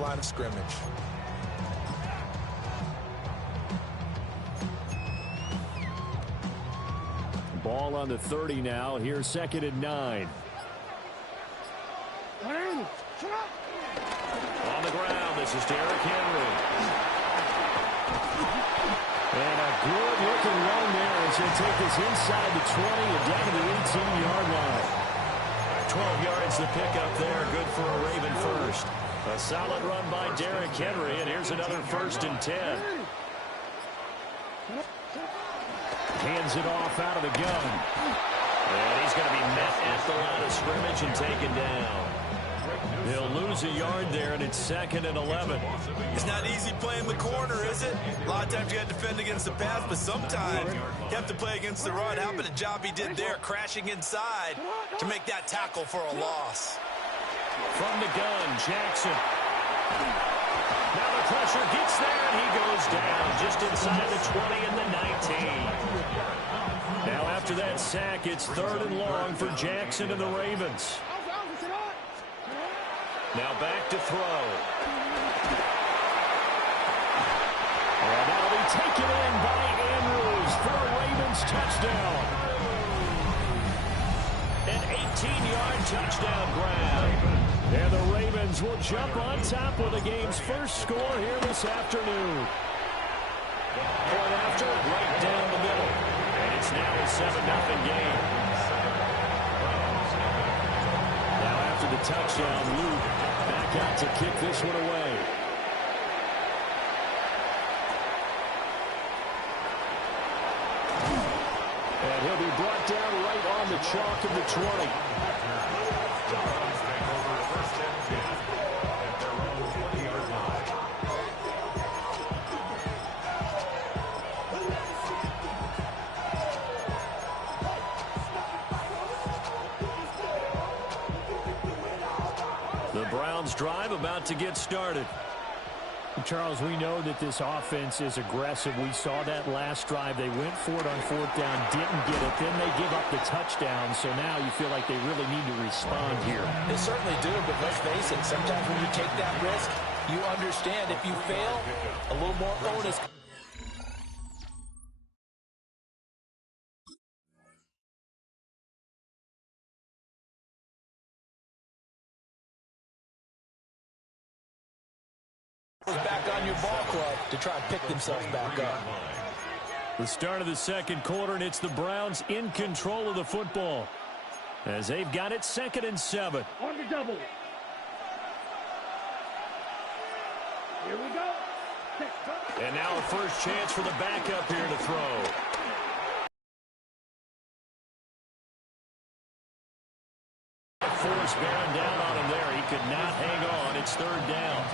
line of scrimmage. Ball on the 30 now. Here's 2nd and 9. On the ground, this is Derrick Henry. And a good-looking run there as he'll take this inside the 20 and down to the 18-yard line. 12 yards to pick up there. Good for a Raven first. A solid run by Derrick Henry, and here's another 1st and 10. Hands it off out of the gun. And he's going to be met at the line of scrimmage and taken down. He'll lose a yard there, and it's 2nd and 11. It's not easy playing the corner, is it? A lot of times you got to defend against the pass, but sometimes you have to play against the run. How about the job he did there, crashing inside to make that tackle for a loss? From the gun, Jackson. Now the pressure gets there, and he goes down just inside the 20 and the 19. Now after that sack, it's 3rd and long for Jackson and the Ravens. Now back to throw. And that'll be taken in by Andrews for a Ravens touchdown. An 18-yard touchdown grab. And the Ravens will jump on top with the game's first score here this afternoon. Point after, right down the middle. And it's now a 7-0 game. Now after the touchdown, Luke back out to kick this one away. And he'll be brought down right on the chalk of the 20. The Browns drive about to get started. Charles, we know that this offense is aggressive. We saw that last drive. They went for it on 4th down, didn't get it. Then they give up the touchdown. So now you feel like they really need to respond here. They certainly do, but let's face it. Sometimes when you take that risk, you understand if you fail, a little more onus. Back on your ball club to try and pick themselves back up. The start of the 2nd quarter, and it's the Browns in control of the football as they've got it 2nd and 7. On the double. Here we go. And now a first chance for the backup here to throw. Force bearing down on him there. He could not hang on. It's 3rd down.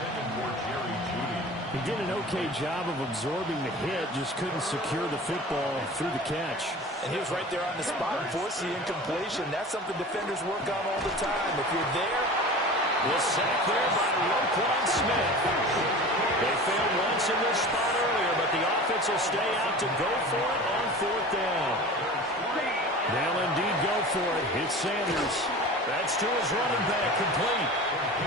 He did an okay job of absorbing the hit, just couldn't secure the football through the catch. And he was right there on the spot and forced the incompletion. That's something defenders work on all the time. If you're there, the sack there by Roquan Smith. They failed once in this spot earlier, but the offense will stay out to go for it on 4th down. They'll indeed go for it. It's Sanders. That's to his running back, complete.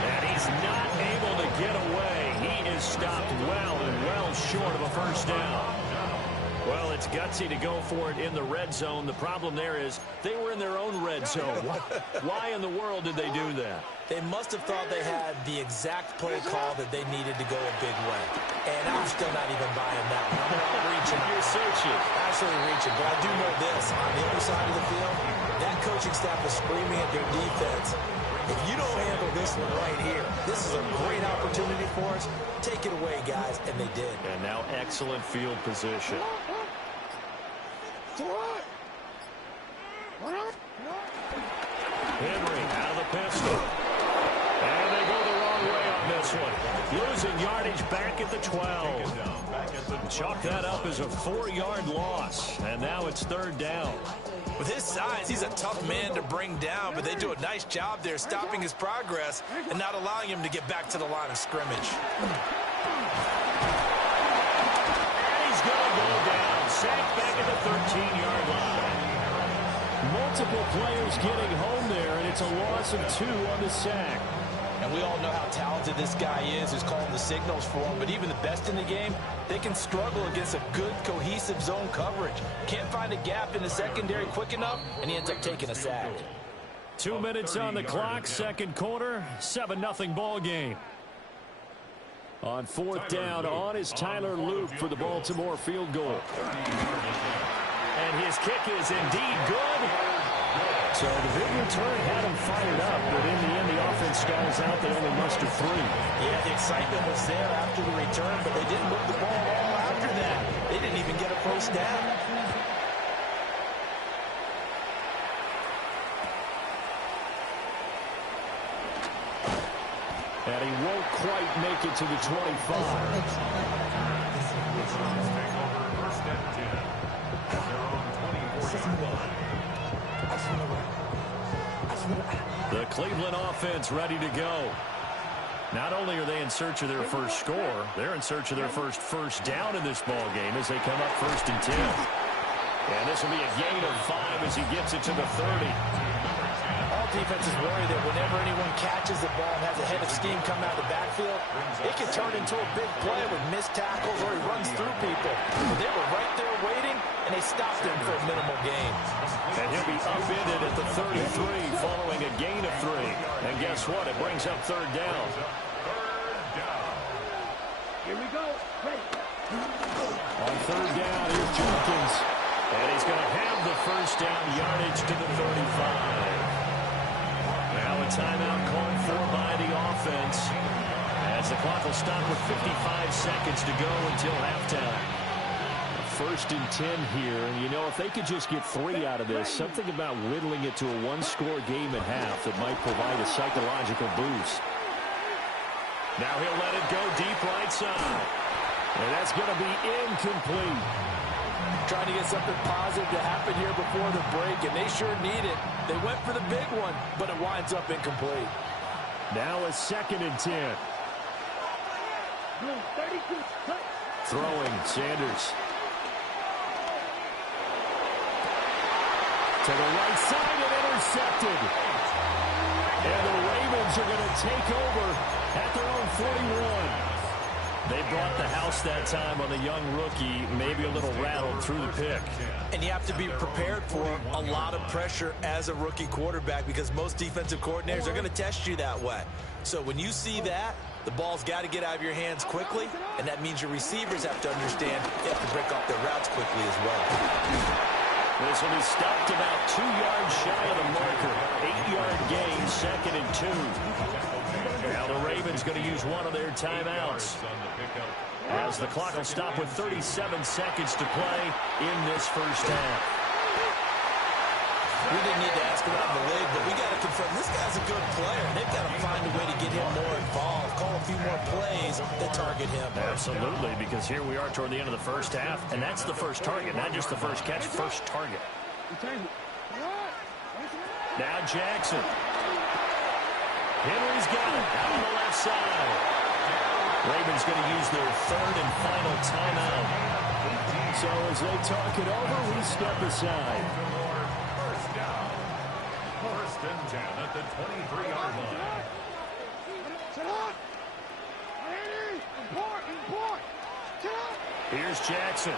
And he's not able to get away. He is stopped well and well short of a first down. Well, it's gutsy to go for it in the red zone. The problem there is they were in their own red zone. Why in the world did they do that? They must have thought they had the exact play call that they needed to go a big way. And I'm still not even buying that one. I'm reaching. You're searching. Absolutely reaching. But I do know this. On the other side of the field, that coaching staff is screaming at their defense. If you don't handle this one right here, this is a great opportunity for us. Take it away, guys. And they did. And now excellent field position. Henry out of the pistol. And they go the wrong way on this one. Losing yardage back at the 12. Chalk that up as a 4-yard loss. And now it's 3rd down. With his size, he's a tough man to bring down, but they do a nice job there stopping his progress and not allowing him to get back to the line of scrimmage. And he's going to go down. Sacked back at the 13-yard line. Multiple players getting home there, and it's a loss of 2 on the sack. And we all know how talented this guy is who's calling the signals for him. But even the best in the game, they can struggle against a good, cohesive zone coverage. Can't find a gap in the secondary quick enough, and he ends up taking a sack. 2 minutes on the clock, second quarter, 7-0 ball game. On fourth down, on is Tyler Luke for the Baltimore field goal. And his kick is indeed good. So the big return had him fired up, but in the end, the offense stalls out. They only mustered 3. Yeah, the excitement was there after the return, but they didn't move the ball all after that. They didn't even get a first down. And he won't quite make it to the 25. The Cleveland offense ready to go. Not only are they in search of their first score, they're in search of their first down in this ball game as they come up 1st and 10. And this will be a gain of 5 as he gets it to the 30. All defenses worry that whenever anyone catches the ball and has a head of steam come out of the backfield, it can turn into a big play with missed tackles or he runs through people. But they were right there waiting, and they stopped him for a minimal gain. And he'll be upended at the 33 following a gain of 3. And guess what? It brings up 3rd down. Here we go. Ready. On 3rd down, here's Jenkins. And he's going to have the first down yardage to the 35. Now a timeout called for by the offense as the clock will stop with 55 seconds to go until halftime. 1st and 10 here, and you know, if they could just get 3 out of this, something about whittling it to a 1-score game at half that might provide a psychological boost. Now he'll let it go deep right side. And that's going to be incomplete. Trying to get something positive to happen here before the break, and they sure need it. They went for the big one, but it winds up incomplete. Now a 2nd and 10. 32. Throwing, Sanders. To the right side and intercepted. And the Ravens are going to take over at their own 41. They brought the house that time on the young rookie, maybe a little rattled through the pick. And you have to be prepared for a lot of pressure as a rookie quarterback because most defensive coordinators are going to test you that way. So when you see that, the ball's got to get out of your hands quickly, and that means your receivers have to understand they have to break off their routes quickly as well. This will be stopped about 2 yards shy of the marker. 8-yard gain, 2nd and 2. Now the Ravens going to use one of their timeouts as the clock will stop with 37 seconds to play in this first half. We didn't need to ask around the league, but we got to confirm this guy's a good player. They've got to find a way to get him more involved, call a few more plays that target him. Absolutely, because here we are toward the end of the first half, and that's the first target, not just the first catch, first target. Now Jackson. Henry's got it out on the left side. Ravens going to use their 3rd and final timeout. So as they talk it over, we step aside. First and 10 at the 23-yard line. Here's Jackson.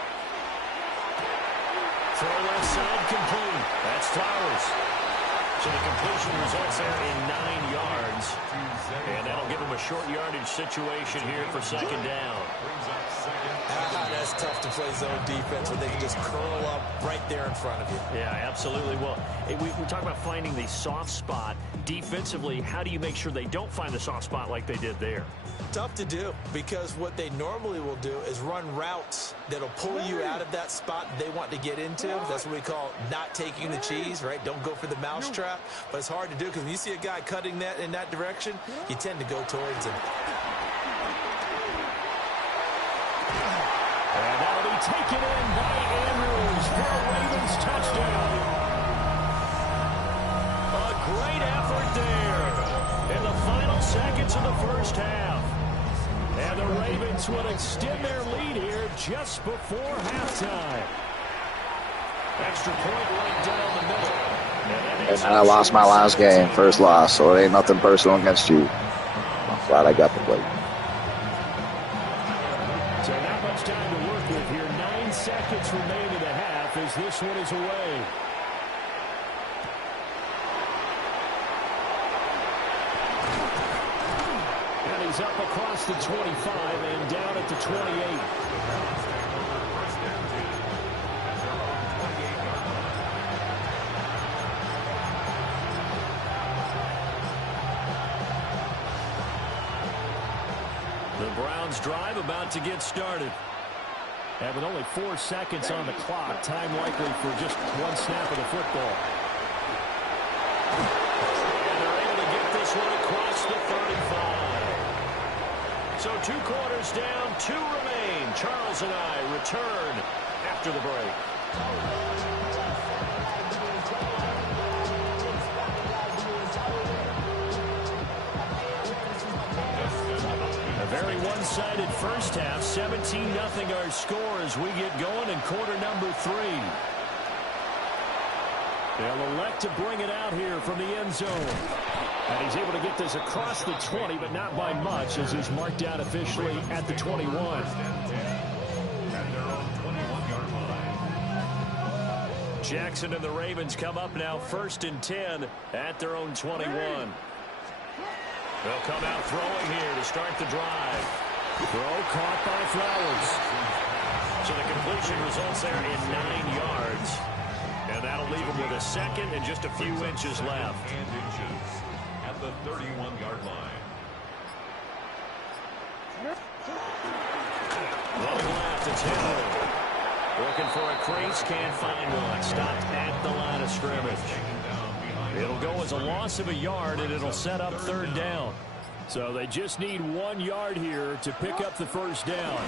Throw left side complete. That's Flowers. So the completion results there in 9 yards. And that'll give him a short yardage situation here for 2nd down. That's tough to play zone defense when they can just curl up right there in front of you. Yeah, absolutely. Well, we talk about finding the soft spot. Defensively, how do you make sure they don't find the soft spot like they did there? Tough to do because what they normally will do is run routes that'll pull you out of that spot they want to get into. That's what we call not taking the cheese, right? Don't go for the mousetrap. But it's hard to do because when you see a guy cutting that in that direction, you tend to go towards him. And that'll be taken in by Andrews for a Ravens touchdown. A great effort there in the final seconds of the first half. And the Ravens will extend their lead here just before halftime. Extra point right down the middle. And I lost my last game, first loss, so it ain't nothing personal against you. slide. I got the play. So not much time to work with here. 9 seconds remain in the half as this one is away. And he's up across the 25 and down at the 28. The Browns drive about to get started. And with only 4 seconds on the clock, time likely for just one snap of the football. And they're able to get this one across the 35. So 2 quarters down, 2 remain. Charles and I return after the break. Very one-sided first half. 17-0 our score as we get going in quarter number 3. They'll elect to bring it out here from the end zone. And he's able to get this across the 20, but not by much, as he's marked down officially at the 21. Jackson and the Ravens come up now 1st and 10 at their own 21. They'll come out throwing here to start the drive. Throw caught by Flowers. So the completion results there in 9 yards. And that'll leave him with a second and just a few inches left. At the 31-yard line. Running left, it's Henry. Looking for a crease, can't find one. Stopped at the line of scrimmage. It'll go as a loss of a yard, and it'll set up 3rd down. So they just need 1 yard here to pick up the first down.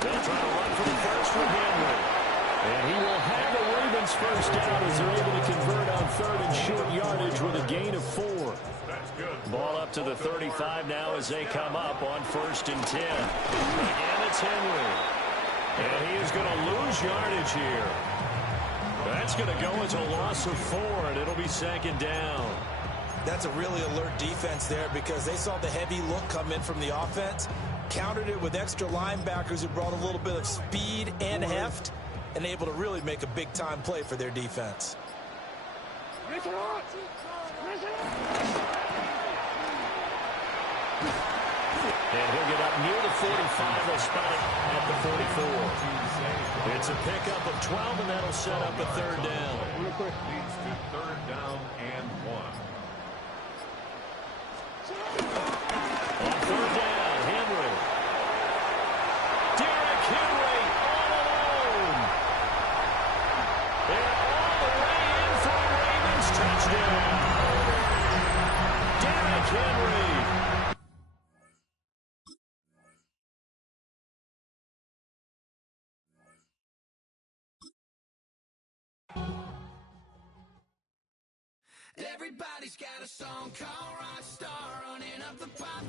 They'll try to run for the first with Henry. And he will have the Ravens first down as they're able to convert on 3rd and short yardage with a gain of 4. Ball up to the 35 now as they come up on 1st and 10. Again, it's Henry. And he is going to lose yardage here. That's going to go as a loss of 4, and it'll be 2nd down. That's a really alert defense there because they saw the heavy look come in from the offense, countered it with extra linebackers who brought a little bit of speed and heft, and able to really make a big-time play for their defense. And he'll get up near the 45. They'll spot it at the 44. It's a pickup of 12, and that'll set up a 3rd down. Leads to 3rd down and 1. On 3rd down, Henry. Derrick Henry all alone. They're all the way in for a Ravens touchdown. Derrick Henry. Everybody's got a song called Rockstar, running up the pop.